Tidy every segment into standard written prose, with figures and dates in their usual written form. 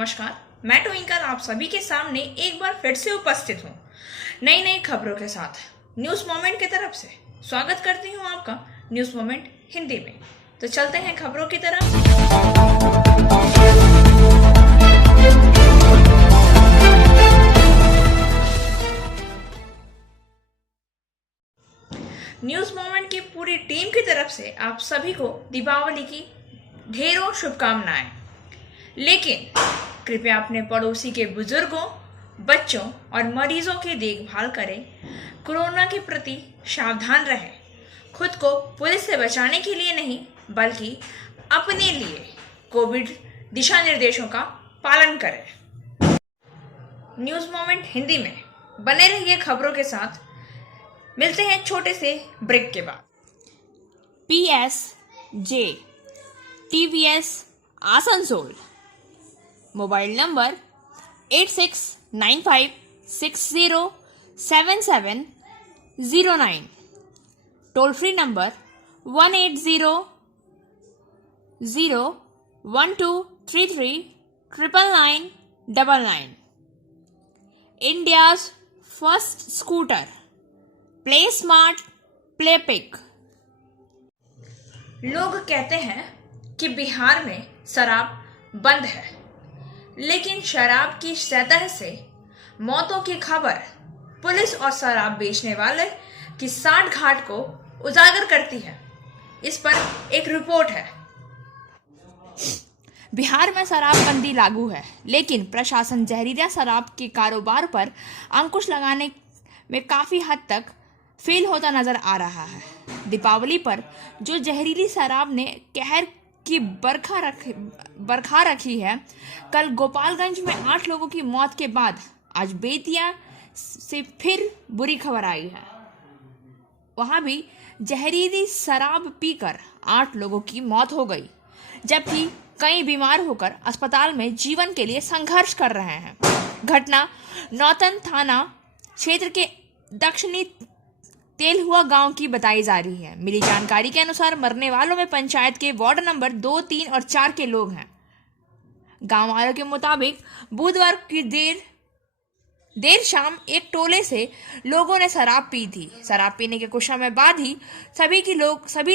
नमस्कार, मैं ट्विंकल आप सभी के सामने एक बार फिर से उपस्थित हूँ नई नई खबरों के साथ। न्यूज़ मोमेंट की तरफ से स्वागत करती हूँ आपका न्यूज़ मोमेंट हिंदी में। तो चलते हैं खबरों की तरफ। न्यूज़ मोमेंट की पूरी टीम की तरफ से आप सभी को दीपावली की ढेरों शुभकामनाएं। लेकिन कृपया अपने पड़ोसी के बुजुर्गों, बच्चों और मरीजों की देखभाल करें। कोरोना के प्रति सावधान रहें। खुद को पुलिस से बचाने के लिए नहीं, बल्कि अपने लिए कोविड दिशा निर्देशों का पालन करें। न्यूज़ मोमेंट हिंदी में बने रहिए खबरों के साथ। मिलते हैं छोटे से ब्रेक के बाद। PSJ TVS Asansol, mobile number 8695607709, toll free number 1800123399999। India's first scooter, play smart play pick. लोग कहते हैं कि बिहार में शराब बंद है, लेकिन शराब की सतह से मौतों की खबर पुलिस और शराब बेचने वाले की सांठ घाट को उजागर करती है। इस पर एक रिपोर्ट है। बिहार में शराबबंदी लागू है, लेकिन प्रशासन जहरीला शराब के कारोबार पर अंकुश लगाने में काफी हद तक फेल होता नजर आ रहा है। दीपावली पर जो जहरीली शराब ने कहर की बरखा रखी है, कल गोपालगंज में 8 लोगों की मौत के बाद आज बेतिया से फिर बुरी खबर आई है। वहां भी जहरीली शराब पीकर 8 लोगों की मौत हो गई, जबकि कई बीमार होकर अस्पताल में जीवन के लिए संघर्ष कर रहे हैं। घटना नौतन थाना क्षेत्र के दक्षिणी तेलहुआ गांव की बताई जा रही है। मिली जानकारी के अनुसार मरने वालों में पंचायत के वार्ड नंबर 2, 3 और 4 के लोग हैं। गांव वालों के मुताबिक बुधवार की देर शाम एक टोले से लोगों ने शराब पी थी। शराब पीने के कुछ समय बाद ही सभी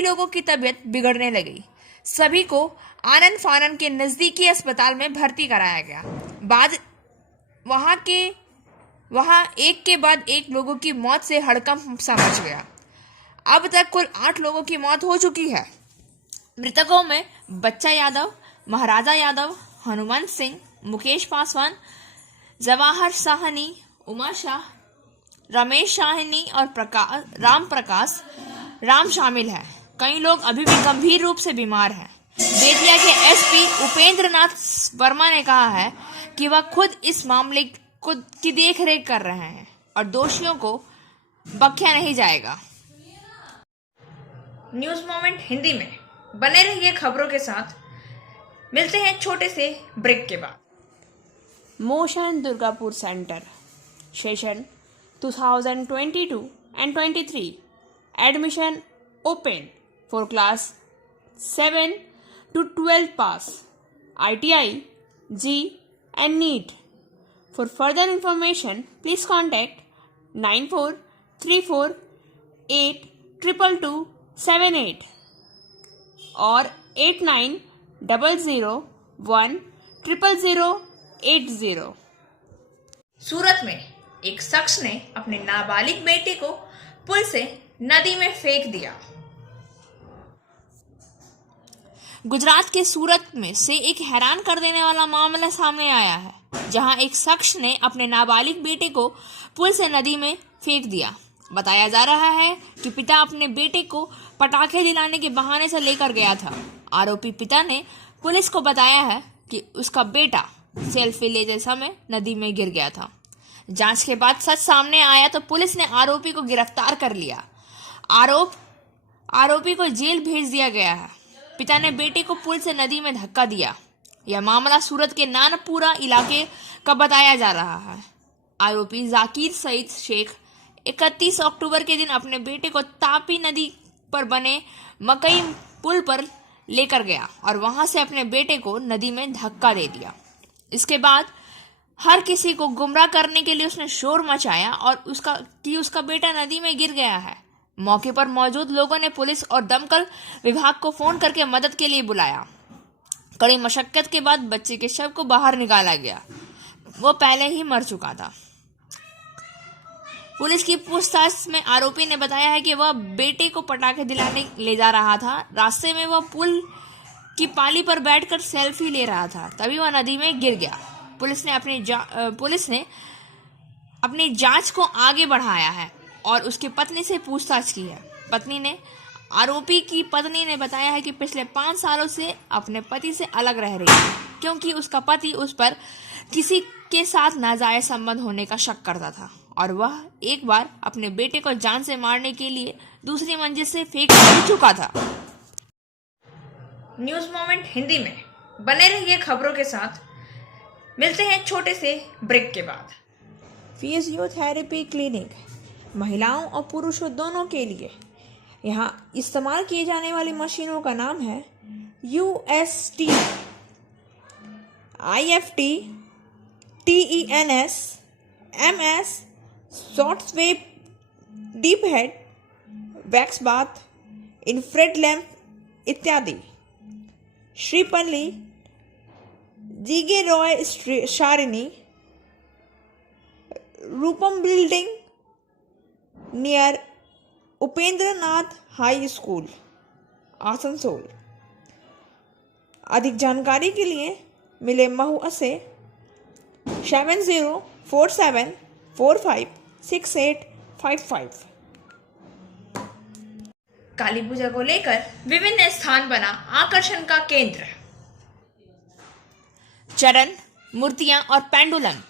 लोगों की तबीयत बिगड़ने लगी। सभी को आनन फानन के नजदीकी अस्पताल में भर्ती कराया गया। वहां एक के बाद एक लोगों की मौत से हड़कंप सा मच गया। अब तक कुल 8 लोगों की मौत हो चुकी है। मृतकों में बच्चा यादव, महाराजा यादव, हनुमंत सिंह, मुकेश पासवान, जवाहर साहनी, उमा शाह, रमेश साहनी और राम शामिल हैं। कई लोग अभी भी गंभीर रूप से बीमार हैं। बेतिया के SP उपेंद्र नाथ वर्मा ने कहा है कि वह खुद इस मामले की देखरेख कर रहे हैं और दोषियों को बख्शा नहीं जाएगा। न्यूज़ मोमेंट हिंदी में बने रहिए खबरों के साथ। मिलते हैं छोटे से ब्रेक के बाद। Motion Durgapur centre session 2022 and 23 admission open for class 7 to 12 pass, ITI, G and NEET. For further information, please contact 9434822278 or 8900010080. सूरत में एक शख्स ने अपने नाबालिग बेटे को पुल से नदी में फेंक दिया। गुजरात के सूरत में से एक हैरान कर देने वाला मामला सामने आया है, जहां एक शख्स ने अपने नाबालिग बेटे को पुल से नदी में फेंक दिया। बताया जा रहा है कि पिता अपने बेटे को पटाखे दिलाने के बहाने से लेकर गया था। आरोपी पिता ने पुलिस को बताया है कि उसका बेटा सेल्फी लेते समय नदी में गिर गया था। जांच के बाद सच सामने आया तो पुलिस ने आरोपी को गिरफ्तार कर लिया। आरोपी को जेल भेज दिया गया है। पिता ने बेटे को पुल से नदी में धक्का दिया। यह मामला सूरत के नानपुरा इलाके का बताया जा रहा है। आरोपी जाकिर सईद शेख 31 अक्टूबर के दिन अपने बेटे को तापी नदी पर बने मकई पुल पर लेकर गया और वहां से अपने बेटे को नदी में धक्का दे दिया। इसके बाद हर किसी को गुमराह करने के लिए उसने शोर मचाया और उसका बेटा नदी में गिर गया है। मौके पर मौजूद लोगों ने पुलिस और दमकल विभाग को फोन करके मदद के लिए बुलाया। कड़ी मशक्कत के बाद बच्चे के शव को बाहर निकाला गया। वो पहले ही मर चुका था। पुलिस की पूछताछ में आरोपी ने बताया है कि वह बेटे को पटाखे दिलाने ले जा रहा था। रास्ते में वह पुल की पाली पर बैठकर सेल्फी ले रहा था, तभी वह नदी में गिर गया। पुलिस ने अपनी जांच को आगे बढ़ाया है और उसकी पत्नी से पूछताछ की है। आरोपी की पत्नी ने बताया है कि पिछले 5 सालों से अपने पति से अलग रह रही है, क्योंकि उसका पति उस पर किसी के साथ नाजायज संबंध होने का शक करता था और वह एक बार अपने बेटे को जान से मारने के लिए दूसरी मंजिल से फेंक चुका था। न्यूज मोमेंट हिंदी में बने रहिए खबरों के साथ। मिलते हैं छोटे से ब्रेक के बाद। फिजियोथेरेपी क्लिनिक महिलाओं और पुरुषों दोनों के लिए। यहाँ इस्तेमाल किए जाने वाली मशीनों का नाम है UST, IFT, TENS, MS, short स्वेप, deep heat, wax bath, infrared lamp इत्यादि। श्रीपल्ली, जीगे Roy Sarani, Rupam building near Upendra Nath high school, Asansol. अधिक जानकारी के लिए मिले महुआ से 7047456855। काली पूजा को लेकर विभिन्न स्थान बना आकर्षण का केंद्र। चरण, मूर्तियां और पेंडुलम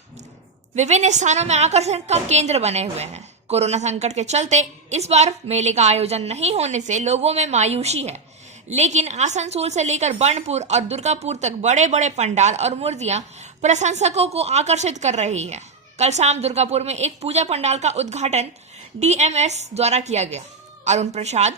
विभिन्न स्थानों में आकर्षण का केंद्र बने हुए हैं। कोरोना संकट के चलते इस बार मेले का आयोजन नहीं होने से लोगों में मायूसी है, लेकिन आसनसोल से लेकर बर्नपुर और दुर्गापुर तक बड़े बड़े पंडाल और मूर्तियां प्रशंसकों को आकर्षित कर रही है। कल शाम दुर्गापुर में एक पूजा पंडाल का उद्घाटन DMS द्वारा किया गया। अरुण प्रसाद,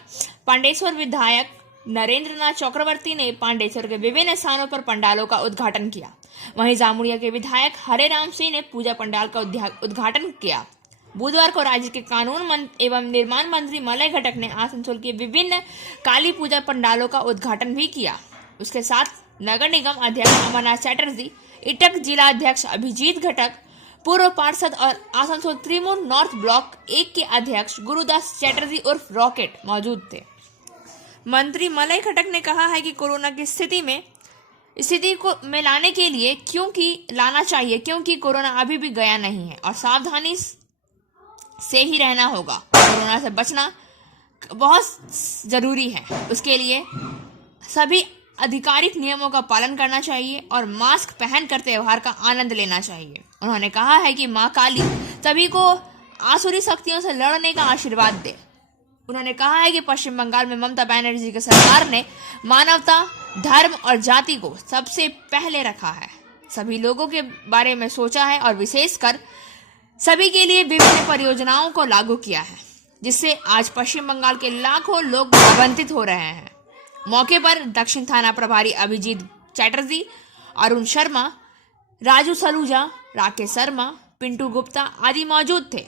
पांडेश्वर विधायक नरेंद्रनाथ चक्रवर्ती ने पांडेश्वर के विभिन्न स्थानों पर पंडालों का उद्घाटन किया। वहीं जामुड़िया के विधायक हरेराम सिंह ने पूजा पंडाल का उद्घाटन किया। बुधवार को राज्य के कानून एवं निर्माण मंत्री मलय घटक ने आसनसोल के विभिन्न काली पूजा पंडालों का उद्घाटन भी किया। उसके साथ नगर निगम अध्यक्ष अमरनाथ चटर्जी, इटक जिला अध्यक्ष अभिजीत घटक, पूर्व पार्षद और आसनसोल त्रिमूर नॉर्थ ब्लॉक 1 के अध्यक्ष गुरुदास चटर्जी उर्फ रॉकेट मौजूद थे। मंत्री मलय घटक ने कहा है कि कोरोना की स्थिति को लाने के लिए लाना चाहिए, क्योंकि कोरोना अभी भी गया नहीं है और सावधानी से ही रहना होगा। कोरोना से बचना बहुत जरूरी है। उसके लिए सभी आधिकारिक नियमों का पालन करना चाहिए और मास्क पहनकर त्योहार का आनंद लेना चाहिए। उन्होंने कहा है कि मां काली सभी को आसुरी शक्तियों से लड़ने का आशीर्वाद दे। उन्होंने कहा है कि पश्चिम बंगाल में ममता बनर्जी की सरकार ने मानवता, धर्म और जाति को सबसे पहले रखा है, सभी लोगों के बारे में सोचा है और विशेषकर सभी के लिए विभिन्न परियोजनाओं को लागू किया है, जिससे आज पश्चिम बंगाल के लाखों लोग लाभान्वित हो रहे हैं। मौके पर दक्षिण थाना प्रभारी अभिजीत चैटर्जी, अरुण शर्मा, राजू सलूजा, राकेश शर्मा, पिंटू गुप्ता आदि मौजूद थे।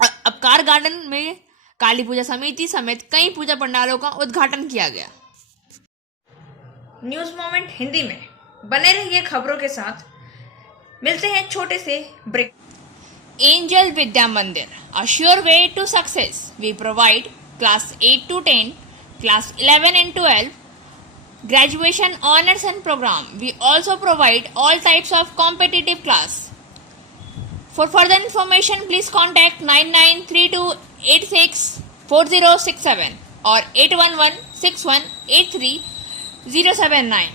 अबकार गार्डन में काली पूजा समिति समेत कई पूजा पंडालों का उद्घाटन किया गया। न्यूज मोमेंट हिंदी में बने रहिए खबरों के साथ। मिलते हैं छोटे से ब्रेक। एंजल विद्या मंदिर, a sure way to success. We provide class 8 to 10, class 11 and 12, graduation honors and program. We also provide all types of competitive class. For further information, please contact 9932864067 or 8116183079.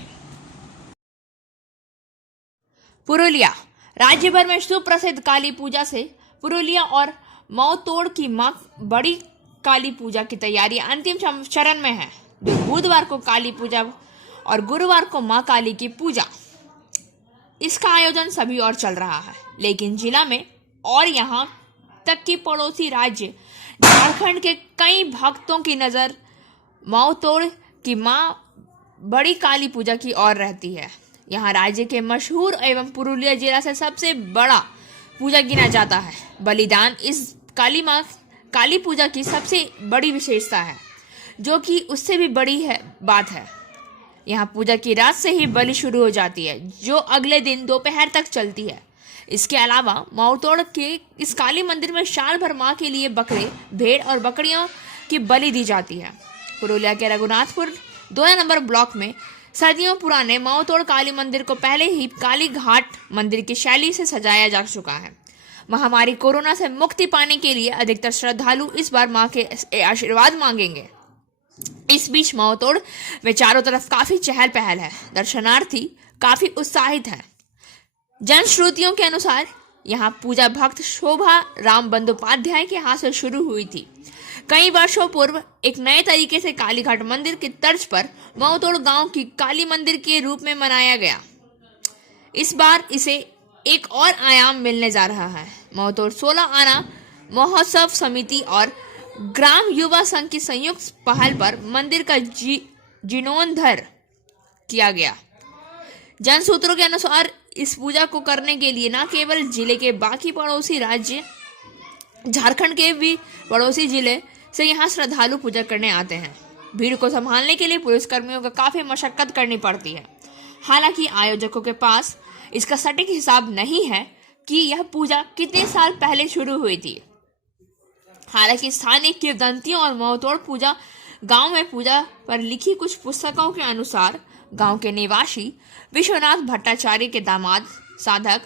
Purulia, राज्य भर में सुप्रसिद्ध काली पूजा से पुरुलिया और मौतोड़ की मां बड़ी काली पूजा की तैयारी अंतिम चरण में है। बुधवार को काली पूजा और गुरुवार को मां काली की पूजा, इसका आयोजन सभी और चल रहा है, लेकिन जिला में और यहां तक कि पड़ोसी राज्य झारखंड के कई भक्तों की नजर मौतोड़ की मां बड़ी काली पूजा की ओर रहती है, यहाँ राज्य के मशहूर एवं पुरुलिया जिला से सबसे बड़ा पूजा गिना जाता है। बलिदान इस काली पूजा की सबसे बड़ी विशेषता है, जो कि उससे भी बड़ी बात है। यहाँ पूजा की रात से ही बलि शुरू हो जाती है, जो अगले दिन दोपहर तक चलती है। इसके अलावा माउतोड़ के इस काली मंदिर में साल भर माँ के लिए बकरे, भेड़ और बकरियों की बलि दी जाती है। पुरुलिया के रघुनाथपुर 2 नंबर ब्लॉक में सदियों पुराने माउतोड़ काली मंदिर को पहले ही काली घाट मंदिर की शैली से सजाया जा चुका है। महामारी कोरोना से मुक्ति पाने के लिए अधिकतर श्रद्धालु इस बार मां के आशीर्वाद मांगेंगे। इस बीच माउतोड़ में चारों तरफ काफी चहल पहल है। दर्शनार्थी काफी उत्साहित हैं। जनश्रुतियों के अनुसार यहाँ पूजा भक्त शोभा राम बंदोपाध्याय के हाथ से शुरू हुई थी। कई वर्षों पूर्व एक नए तरीके से कालीघाट मंदिर की तर्ज पर माउतोड़ गांव की काली मंदिर के रूप में मनाया गया। इस बार इसे एक और आयाम मिलने जा रहा है। माउतोड़ 16 आना महोत्सव समिति और ग्राम युवा संघ की संयुक्त पहल पर मंदिर का जीर्णोद्धार किया गया। जन सूत्रों के अनुसार इस पूजा को करने के लिए न केवल जिले के बाकी पड़ोसी राज्य झारखंड के भी पड़ोसी जिले से यहाँ श्रद्धालु पूजा करने आते हैं। भीड़ को संभालने के लिए पुलिसकर्मियों को काफी मशक्कत करनी पड़ती है। हालांकि आयोजकों के पास इसका सटीक हिसाब नहीं है कि यह पूजा कितने साल पहले शुरू हुई थी। हालांकि स्थानीय किंवदंतियों और माउतोड़ पूजा गांव में पूजा पर लिखी कुछ पुस्तकों के अनुसार गांव के निवासी विश्वनाथ भट्टाचार्य के दामाद साधक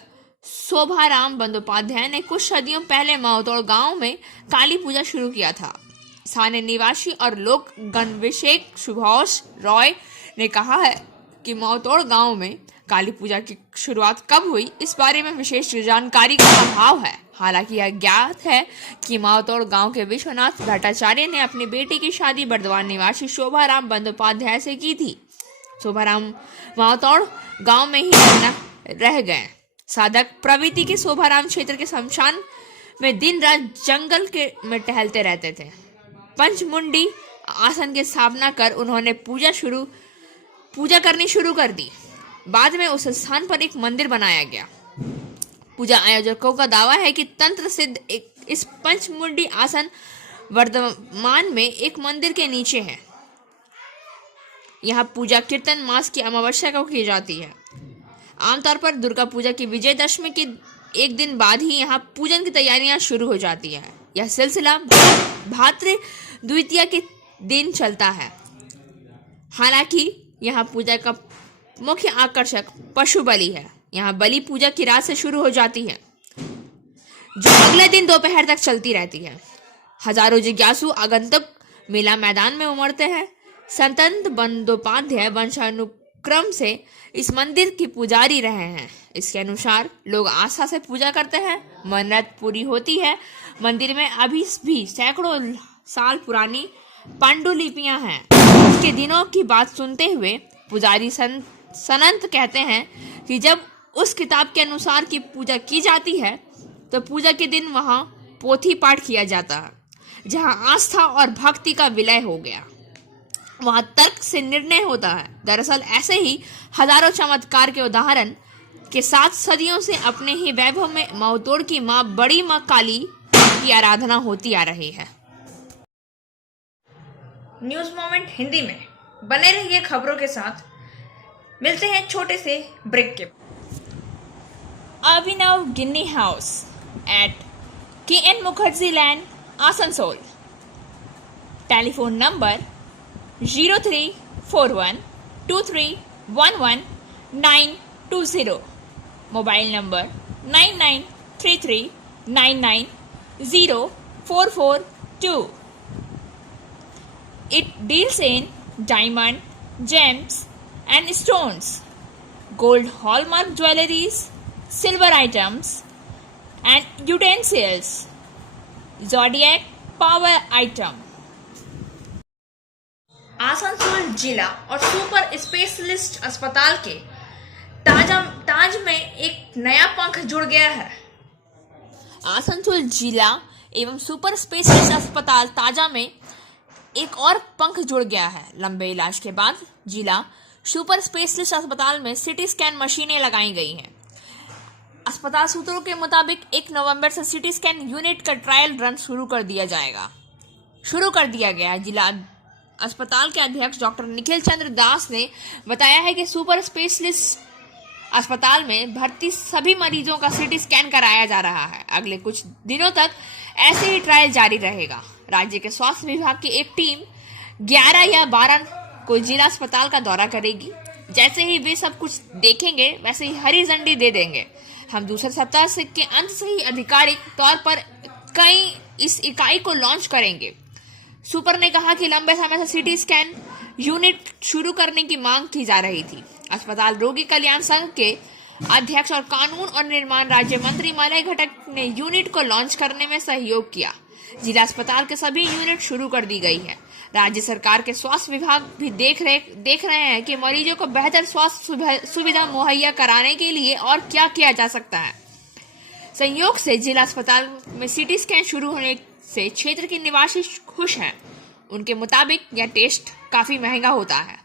शोभाराम बंदोपाध्याय ने कुछ सदियों पहले माउतोड़ गांव में काली पूजा शुरू किया था। स्थानीय निवासी और लोक गणविषेक सुभाष रॉय ने कहा है कि माउतोड़ गांव में काली पूजा की शुरुआत कब हुई, इस बारे में विशेष जानकारी का अभाव है। हालांकि यह ज्ञात है कि माउतोड़ गांव के विश्वनाथ भट्टाचार्य ने अपनी बेटी की शादी बर्दवान निवासी शोभाराम बंदोपाध्याय से की थी। शोभाराम माउतोड़ गांव में ही रह गए। साधक प्रवृत्ति के शोभाराम क्षेत्र के शमशान में दिन रात जंगल में टहलते रहते थे। पंचमुंडी आसन की स्थापना कर उन्होंने पूजा करनी शुरू कर दी। बाद में उस स्थान पर एक मंदिर बनाया गया। पूजा आयोजकों का दावा है कि तंत्र सिद्ध इस पंचमुंडी आसन वर्तमान में एक मंदिर के नीचे है। यहाँ पूजा कीर्तन मास की अमावस्या को की जाती है। आमतौर पर दुर्गा पूजा की विजयदशमी के एक दिन बाद ही यहाँ पूजन की तैयारियां शुरू हो जाती है। यह सिलसिला भाद्र द्वितीया के दिन चलता है। हालांकि यहाँ पूजा का मुख्य आकर्षक पशु बलि है। यहाँ बलि पूजा की रात से शुरू हो जाती है, जो अगले दिन दोपहर तक चलती रहती है। हजारों जिज्ञासु आगंतुक मेला मैदान में उमड़ते हैं। संत बंदोपाध्याय वंशानुक्रम से इस मंदिर की पुजारी रहे हैं। इसके अनुसार लोग आस्था से पूजा करते हैं, मन्नत पूरी होती है। मंदिर में अभी भी सैकड़ों साल पुरानी पांडुलिपियां हैं। उसके दिनों की बात सुनते हुए पुजारी सनंत कहते हैं कि जब उस किताब के अनुसार की पूजा की जाती है तो पूजा के दिन वहां पोथी पाठ किया जाता है। जहां आस्था और भक्ति का विलय हो गया, वहां तर्क से निर्णय होता है। दरअसल ऐसे ही हजारों चमत्कार के उदाहरण के साथ सदियों से अपने ही वैभव में माउतोड़ की मां बड़ी मां काली की आराधना होती आ रही है। न्यूज मोमेंट हिंदी में बने रहिए खबरों के साथ। मिलते हैं छोटे से ब्रेक के। Abhinav Ginni house at KN Mukherjee land, Asansol. Telephone number 0341231190। Mobile number 9933990442। It deals in diamond, gems and stones, gold hallmark jewelries, silver items and utensils, zodiac power item। Asansol जिला और सुपर स्पेशलिस्ट अस्पताल के ताज में एक नया पंख जुड़ गया है। आसनसोल जिला एवं सुपर स्पेशलिस्ट अस्पताल ताजा में एक और पंख जुड़ गया है। लंबे इलाज के बाद जिला सुपर स्पेशलिस्ट अस्पताल में सिटी स्कैन मशीनें लगाई गई हैं। अस्पताल सूत्रों के मुताबिक 1 नवंबर से सिटी स्कैन यूनिट का ट्रायल रन शुरू कर दिया गया है। जिला अस्पताल के अध्यक्ष डॉक्टर निखिल चंद्र दास ने बताया है कि सुपर स्पेशलिस्ट अस्पताल में भर्ती सभी मरीजों का सिटी स्कैन कराया जा रहा है। अगले कुछ दिनों तक ऐसे ही ट्रायल जारी रहेगा। राज्य के स्वास्थ्य विभाग की एक टीम 11 या 12 को जिला अस्पताल का दौरा करेगी। जैसे ही वे सब कुछ देखेंगे वैसे ही हरी झंडी दे देंगे। हम दूसरे सप्ताह के अंत से ही आधिकारिक तौर पर इस इकाई को लॉन्च करेंगे। सुपर ने कहा कि लंबे समय से सिटी स्कैन यूनिट शुरू करने की मांग की जा रही थी। अस्पताल रोगी कल्याण संघ के अध्यक्ष और कानून और निर्माण राज्य मंत्री मलय घटक ने यूनिट को लॉन्च करने में सहयोग किया। जिला अस्पताल के सभी यूनिट शुरू कर दी गई है। राज्य सरकार के स्वास्थ्य विभाग भी देख रहे हैं कि मरीजों को बेहतर स्वास्थ्य सुविधा मुहैया कराने के लिए और क्या किया जा सकता है। संयोग से जिला अस्पताल में सिटी स्कैन शुरू होने से क्षेत्र के निवासी खुश हैं। उनके मुताबिक यह टेस्ट काफी महंगा होता है।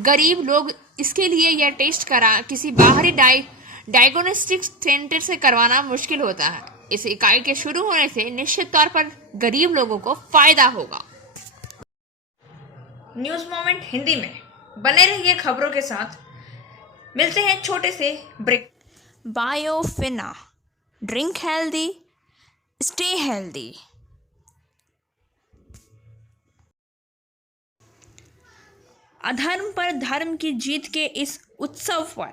गरीब लोग इसके लिए यह टेस्ट किसी बाहरी डायग्नोस्टिक सेंटर से करवाना मुश्किल होता है। इस इकाई के शुरू होने से निश्चित तौर पर गरीब लोगों को फायदा होगा। न्यूज मोमेंट हिंदी में बने रहिए खबरों के साथ। मिलते हैं छोटे से break. Biofina, drink healthy, stay healthy. अधर्म पर धर्म की जीत के इस उत्सव पर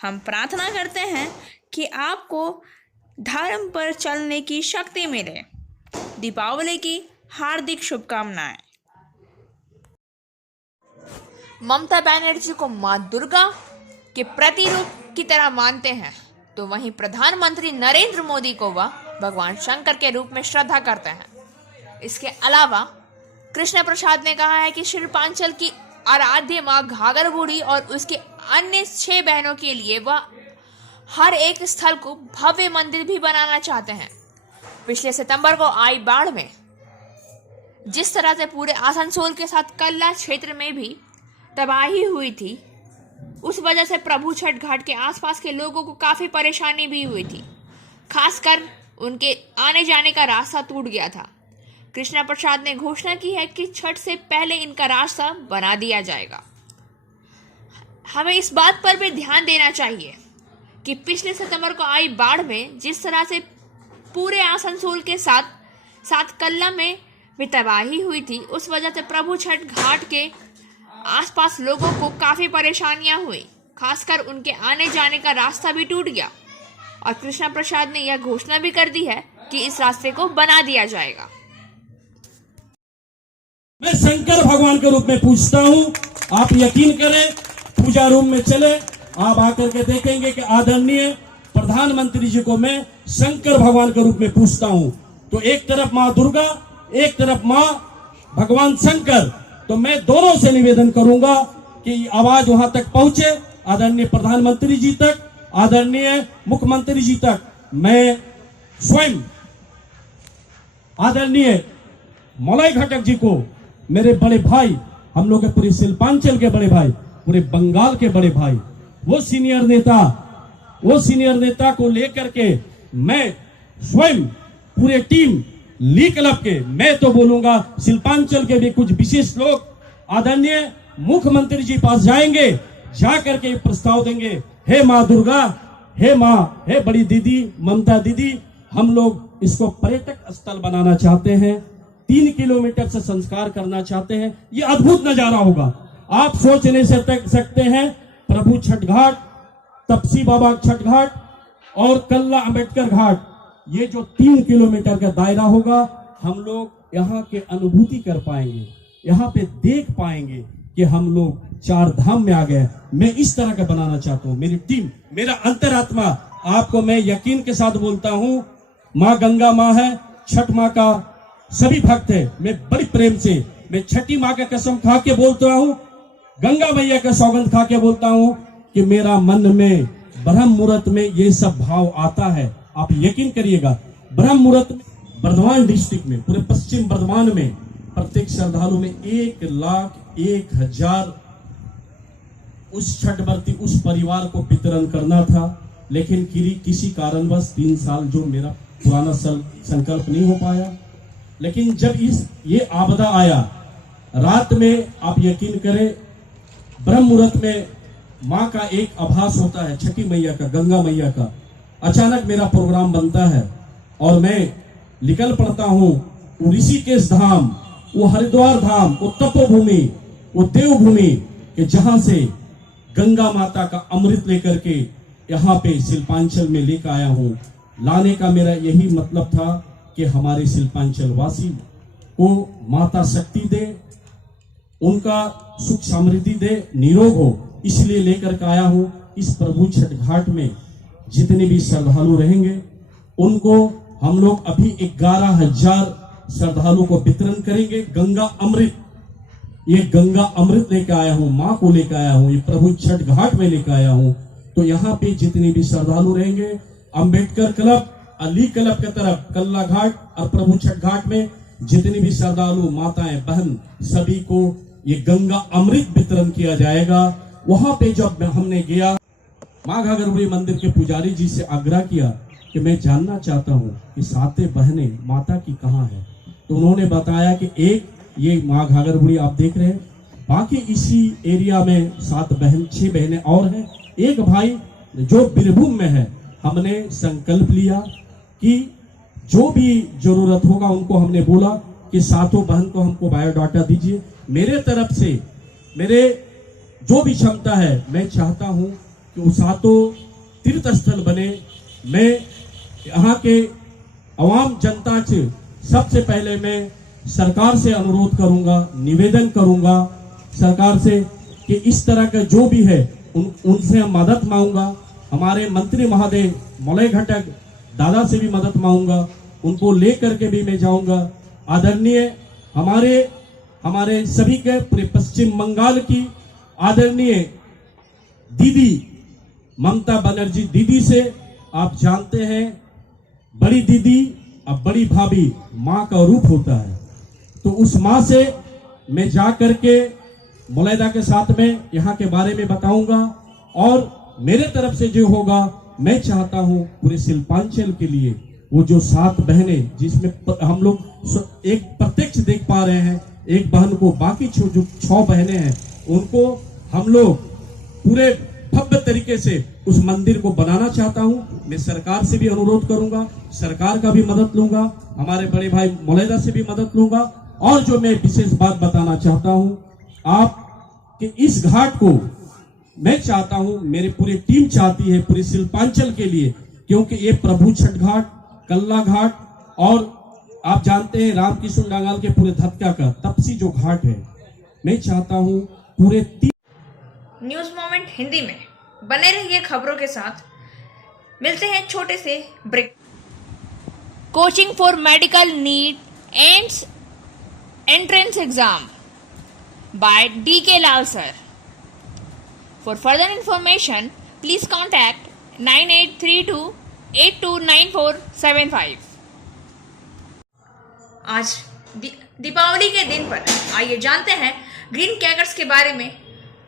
हम प्रार्थना करते हैं कि आपको धर्म पर चलने की शक्ति मिले। दीपावली की हार्दिक शुभकामनाएं। ममता बनर्जी को मां दुर्गा के प्रतिरूप की तरह मानते हैं तो वहीं प्रधानमंत्री नरेंद्र मोदी को वह भगवान शंकर के रूप में श्रद्धा करते हैं। इसके अलावा कृष्ण प्रसाद ने कहा है कि शिल्पांचल की आराध्य मां घाघर बूढ़ी और उसके अन्य 6 बहनों के लिए वह हर एक स्थल को भव्य मंदिर भी बनाना चाहते हैं। पिछले सितंबर को आई बाढ़ में जिस तरह से पूरे आसनसोल के साथ कल्ला क्षेत्र में भी तबाही हुई थी, उस वजह से प्रभु छठ घाट के आसपास के लोगों को काफी परेशानी भी हुई थी। खासकर उनके आने जाने का रास्ता टूट गया था। कृष्णा प्रसाद ने घोषणा की है कि छठ से पहले इनका रास्ता बना दिया जाएगा। हमें इस बात पर भी ध्यान देना चाहिए कि पिछले सितंबर को आई बाढ़ में जिस तरह से पूरे आसनसोल के साथ कल्ला में भी तबाही हुई थी, उस वजह से प्रभु छठ घाट के आसपास लोगों को काफी परेशानियां हुई। खासकर उनके आने जाने का रास्ता भी टूट गया और कृष्णा प्रसाद ने यह घोषणा भी कर दी है कि इस रास्ते को बना दिया जाएगा। मैं शंकर भगवान के रूप में पूजता हूं। आप यकीन करें, पूजा रूम में चले, आप आकर के देखेंगे कि आदरणीय प्रधानमंत्री जी को मैं शंकर भगवान के रूप में पूजता हूं। तो एक तरफ मां दुर्गा, एक तरफ मां भगवान शंकर। तो मैं दोनों से निवेदन करूंगा कि आवाज वहां तक पहुंचे, आदरणीय प्रधानमंत्री जी तक, आदरणीय मुख्यमंत्री जी तक। मैं स्वयं आदरणीय मलय घटक जी को, मेरे बड़े भाई, हम लोग के पूरे शिल्पांचल के बड़े भाई, पूरे बंगाल के बड़े भाई, वो सीनियर नेता को लेकर के मैं स्वयं पूरे टीम ली क्लब के, मैं तो बोलूंगा शिल्पांचल के भी कुछ विशेष लोग आदरणीय मुख्यमंत्री जी पास जाएंगे, जा करके प्रस्ताव देंगे, हे माँ दुर्गा, हे माँ, हे बड़ी दीदी ममता दीदी, हम लोग इसको पर्यटक स्थल बनाना चाहते हैं, 3 किलोमीटर से संस्कार करना चाहते हैं। ये अद्भुत नजारा होगा। आप सोच नहीं सकते हैं, प्रभु छठ घाट, तपसी बाबा छठ घाट और कल्ला अंबेडकर घाट, ये जो 3 किलोमीटर का दायरा होगा, हम लोग यहाँ के अनुभूति कर पाएंगे, यहाँ पे देख पाएंगे कि हम लोग 4 धाम में आ गए। मैं इस तरह का बनाना चाहता हूँ। मेरी टीम, मेरा अंतरात्मा, आपको मैं यकीन के साथ बोलता हूँ, माँ गंगा माँ है, छठ माँ का सभी भक्त है। मैं बड़ी प्रेम से, मैं छठी माँ का कसम खा के बोलता हूँ, गंगा मैया का सौगंध खा के बोलता हूँ कि मेरा मन में ब्रह्म मुहूर्त में ये सब भाव आता है। आप यकीन करिएगा, ब्रह्म मुहूर्त बर्धमान डिस्ट्रिक्ट में, पूरे पश्चिम बर्धमान में प्रत्येक श्रद्धालु में 1,01,000 उस छठवर्ती उस परिवार को वितरण करना था, लेकिन किसी कारणवश 3 साल जो मेरा पुराना संकल्प नहीं हो पाया। लेकिन जब ये आपदा आया, रात में आप यकीन करें, ब्रह्म मुहूर्त में माँ का एक आभास होता है, छठी मैया का, गंगा मैया का। अचानक मेरा प्रोग्राम बनता है और मैं निकल पड़ता हूँ वो ऋषिकेश धाम, वो हरिद्वार धाम, वो तपोभूमि, वो देवभूमि के जहां से गंगा माता का अमृत लेकर के यहाँ पे शिल्पांचल में लेकर आया हूँ। लाने का मेरा यही मतलब था कि हमारे शिल्पांचल वासी को माता शक्ति दे, उनका सुख समृद्धि दे, निरोग हो, इसलिए लेकर के आया हूँ। इस प्रभु छठ घाट में जितने भी श्रद्धालु रहेंगे उनको हम लोग अभी 11,000 श्रद्धालु को वितरण करेंगे गंगा अमृत। ये गंगा अमृत लेकर आया हूँ, माँ को लेकर आया हूँ, ये प्रभु छठ घाट में लेकर आया हूँ। तो यहाँ पे जितने भी श्रद्धालु रहेंगे, अंबेडकर क्लब, अली क्लब की तरफ कल्ला घाट और प्रभु छठ घाट में जितने भी श्रद्धालु माताएं बहन, सभी को ये गंगा अमृत वितरण किया जाएगा। वहां पे जब हमने गया, माँ घाघरबुढ़ी मंदिर के पुजारी जी से आग्रह किया कि मैं जानना चाहता हूँ कि 7 बहनें माता की कहाँ है। तो उन्होंने बताया कि एक ये माँ घाघरबुढ़ी आप देख रहे हैं, बाकी इसी एरिया में 6 बहनें और हैं। एक भाई जो बीरभूम में है। हमने संकल्प लिया कि जो भी जरूरत होगा उनको हमने बोला कि 7 बहन को हमको बायोडाटा दीजिए। मेरे तरफ से मेरे जो भी क्षमता है, मैं चाहता हूं कि वो 7 तीर्थ स्थल बने। मैं यहाँ के आवाम जनता से सबसे पहले मैं सरकार से अनुरोध करूंगा, निवेदन करूंगा सरकार से कि इस तरह का जो भी है उनसे हम मदद मांगूंगा। हमारे मंत्री महोदय मलय घटक दादा से भी मदद मांगूंगा, उनको लेकर के भी मैं जाऊंगा। आदरणीय हमारे सभी के पूरे पश्चिम बंगाल की आदरणीय दीदी ममता बनर्जी दीदी से, आप जानते हैं बड़ी दीदी अब बड़ी भाभी माँ का रूप होता है, तो उस माँ से मैं जा करके मुलैदा के साथ में यहाँ के बारे में बताऊंगा। और मेरे तरफ से जो होगा, मैं चाहता हूँ पूरे शिल्पांचल के लिए वो जो 7 बहनें, जिसमें हम लोग एक प्रत्यक्ष देख पा रहे हैं एक बहन को, बाकी जो 6 बहनें हैं उनको हम लोग पूरे भव्य तरीके से उस मंदिर को बनाना चाहता हूं। मैं सरकार से भी अनुरोध करूंगा, सरकार का भी मदद लूंगा, हमारे बड़े भाई मुलैदा से भी मदद लूंगा। और जो मैं विशेष बात बताना चाहता हूं आप कि इस घाट को मैं चाहता हूं, मेरी पूरी टीम चाहती है पूरे शिल्पांचल के लिए, क्योंकि ये प्रभु छठ घाट, कल्ला घाट और आप जानते हैं रामकृष्ण डांगाल के पूरे धतका का तपसी जो घाट है, मैं चाहता हूं पूरे न्यूज मोमेंट हिंदी में बने रहिए खबरों के साथ। मिलते हैं छोटे से break. Coaching for medical NEET and entrance exam by DK Lal sir. For further information, please contact 9832829475. आज दीपावली के दिन पर आइए जानते हैं ग्रीन क्रैकर्स के बारे में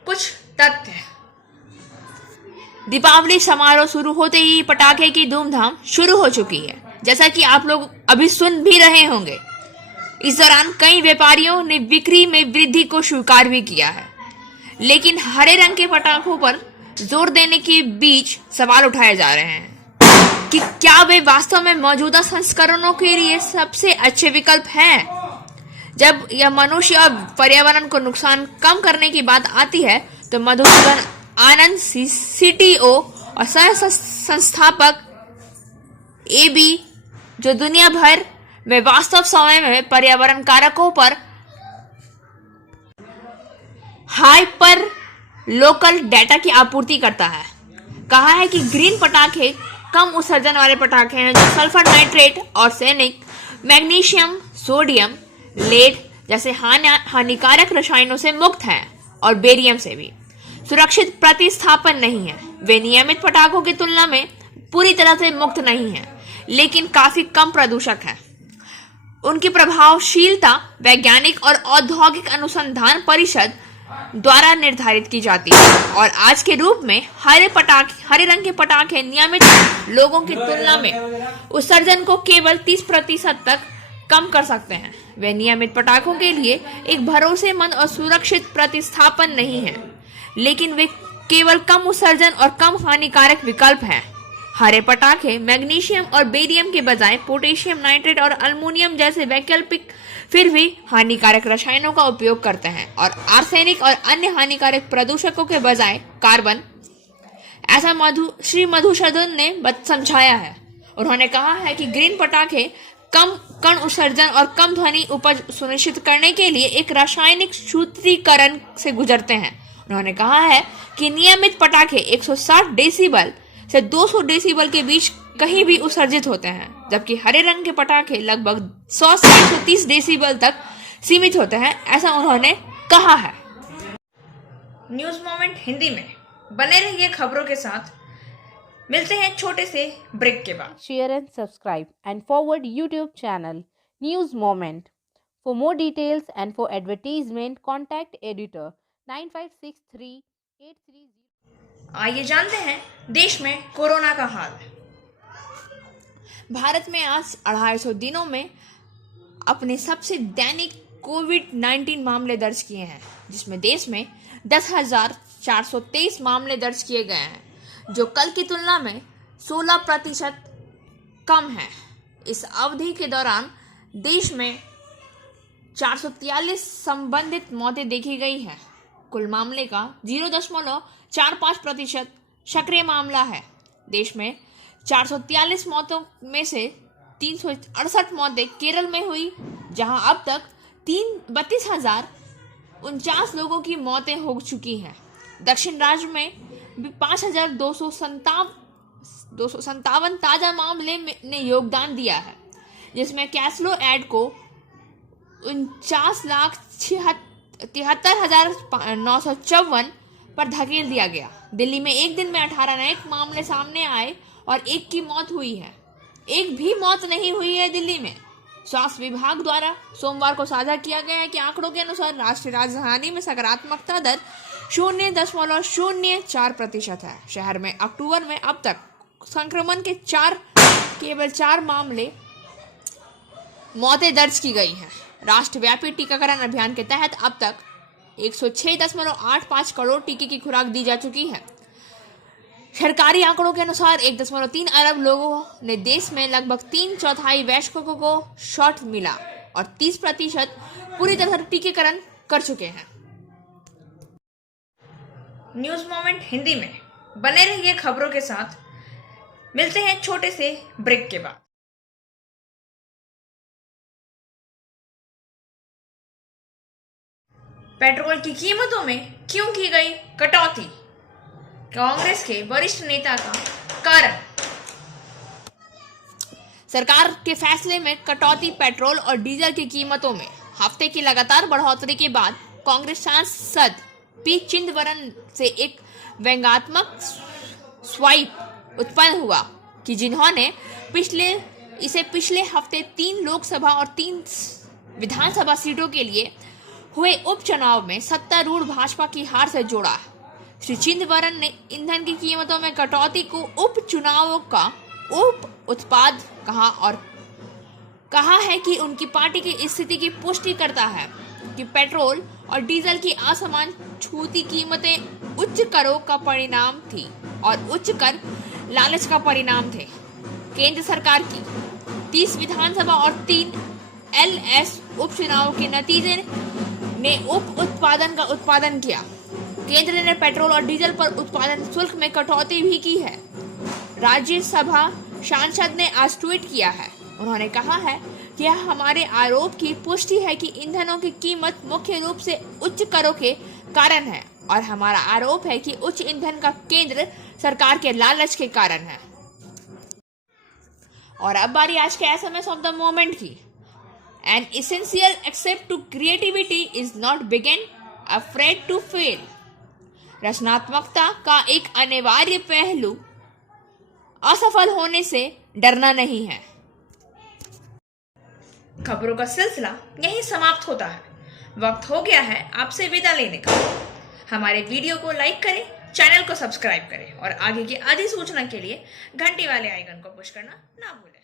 कुछ तथ्य। दीपावली समारोह शुरू होते ही पटाखे की धूमधाम शुरू हो चुकी है, जैसा कि आप लोग अभी सुन भी रहे होंगे। इस दौरान कई व्यापारियों ने बिक्री में वृद्धि को स्वीकार भी किया है, लेकिन हरे रंग के पटाखों पर जोर देने के बीच सवाल उठाए जा रहे हैं कि क्या वे वास्तव में मौजूदा संस्करणों के लिए सबसे अच्छे विकल्प हैं। जब यह मनुष्य और पर्यावरण को नुकसान कम करने की बात आती है तो मधुसूदन आनंद CTO और सह संस्थापक AB जो दुनिया भर में वास्तव समय में पर्यावरण कारकों पर हाइपर लोकल डेटा की आपूर्ति करता है, कहा है कि ग्रीन पटाखे कम उत्सर्जन वाले पटाखे हैं जो sulphur nitrate, arsenic, magnesium, sodium, lead जैसे हानिकारक रसायनों से मुक्त हैं और बेरियम से भी सुरक्षित प्रतिस्थापन नहीं है। वे नियमित पटाखों की तुलना में पूरी तरह से मुक्त नहीं हैं, लेकिन काफी कम प्रदूषक है। उनकी प्रभावशीलता वैज्ञानिक और औद्योगिक अनुसंधान परिषद द्वारा निर्धारित की जाती है और आज के रूप में हरे रंग के पटाखे नियमित लोगों की तुलना में उत्सर्जन को केवल 30% तक कम कर सकते हैं। वे नियमित पटाखों के लिए एक भरोसेमंद और सुरक्षित प्रतिस्थापन नहीं है, लेकिन वे केवल कम उत्सर्जन और कम हानिकारक विकल्प हैं। हरे पटाखे मैग्नीशियम और बेरियम के बजाय पोटेशियम नाइट्रेट और अल्युमिनियम जैसे वैकल्पिक फिर भी हानिकारक रसायनों का उपयोग करते हैं और आर्सेनिक और अन्य हानिकारक प्रदूषकों के बजाय कार्बन, ऐसा श्री मधुसूदन ने समझाया है। उन्होंने कहा है कि ग्रीन पटाखे कम कण उत्सर्जन और कम ध्वनि उपज सुनिश्चित करने के लिए एक रासायनिक सूत्रीकरण से गुजरते हैं। उन्होंने कहा है कि नियमित पटाखे 160 डेसिबल से 200 डेसिबल के बीच कहीं भी उत्सर्जित होते हैं, जबकि हरे रंग के पटाखे लगभग 100 से 130 डेसिबल तक सीमित होते हैं, ऐसा उन्होंने कहा है। न्यूज मोमेंट हिंदी में बने रहिए खबरों के साथ। मिलते हैं छोटे से ब्रेक के बाद। Share and subscribe and forward YouTube channel News Moment. For more details and for advertisement, contact editor 956383. आइए जानते हैं देश में कोरोना का हाल। भारत में आज 250 दिनों में अपने सबसे दैनिक कोविड-19 मामले दर्ज किए हैं, जिसमें देश में 10,423 मामले दर्ज किए गए हैं, जो कल की तुलना में 16% कम है। इस अवधि के दौरान देश में 443 संबंधित मौतें देखी गई है। कुल मामले का 0.45% सक्रिय मामला है। देश में 443 मौतों में से 368 मौतें केरल में हुई, जहां अब तक 32,049 लोगों की मौतें हो चुकी हैं। दक्षिण राज्य में 5,257 ताजा मामले ने योगदान दिया है, जिसमें कैस्लो एड को 49,73,954 पर धकेल दिया गया। दिल्ली में एक दिन में 18 नए मामले सामने आए और एक की मौत हुई है। एक भी मौत नहीं हुई है दिल्ली में। स्वास्थ्य विभाग द्वारा सोमवार को साझा किया गया है कि आंकड़ों के अनुसार राष्ट्रीय राजधानी में सकारात्मकता दर 0.04% है। शहर में अक्टूबर में अब तक संक्रमण के केवल 4 मामले मौतें दर्ज की गई हैं। राष्ट्रव्यापी टीकाकरण अभियान के तहत अब तक 106.85 करोड़ टीके की खुराक दी जा चुकी है। सरकारी आंकड़ों के अनुसार 1.3 अरब लोगों ने देश में लगभग 3/4 वयस्कों को शॉट मिला और 30% पूरी तरह से टीकाकरण कर चुके हैं। न्यूज मोमेंट हिंदी में बने रहिए खबरों के साथ। मिलते हैं छोटे से ब्रेक के बाद। पेट्रोल की कीमतों में क्यों की गई कटौती? कांग्रेस के वरिष्ठ नेता का कारण। सरकार के फैसले में कटौती पेट्रोल और डीजल की कीमतों में हफ्ते की लगातार बढ़ोतरी के बाद कांग्रेस सांसद पी चिदंबरम से एक व्यंग्यात्मक स्वाइप उत्पन्न हुआ कि जिन्होंने पिछले हफ्ते 3 लोकसभा और 3 विधानसभा सीटों के लिए हुए उपचुनाव में सत्तारूढ़ भाजपा की हार से जोड़ा। श्री चिदंबरम ने ईंधन की कीमतों में कटौती को उपचुनावों का उत्पाद कहा और कहा है कि उनकी पार्टी की स्थिति की पुष्टि करता है कि पेट्रोल और डीजल की असमान छूती कीमतें उच्च करों का परिणाम थी और उच्च कर लालच का परिणाम थे। केंद्र सरकार की 30 विधानसभा और 3 LS उपचुनाव के नतीजे ने उत्पादन का उत्पादन किया। केंद्र ने पेट्रोल और डीजल पर उत्पादन शुल्क में कटौती भी की है। राज्यसभा सांसद ने आज ट्वीट किया है। उन्होंने कहा है कि यह हमारे आरोप की पुष्टि है कि ईंधनों की कीमत मुख्य रूप से उच्च करों के कारण है और हमारा आरोप है कि उच्च ईंधन का केंद्र सरकार के लालच के कारण है। और अब बारी आज के SMS ऑफ द मोमेंट की। An essential accept to creativity is not begin afraid to fail. रचनात्मकता का एक अनिवार्य पहलू असफल होने से डरना नहीं है। खबरों का सिलसिला यहीं समाप्त होता है। वक्त हो गया है आपसे विदा लेने का। हमारे वीडियो को लाइक करें, चैनल को सब्सक्राइब करें और आगे की अधिसूचना के लिए घंटी वाले आइकन को पुश करना ना भूलें।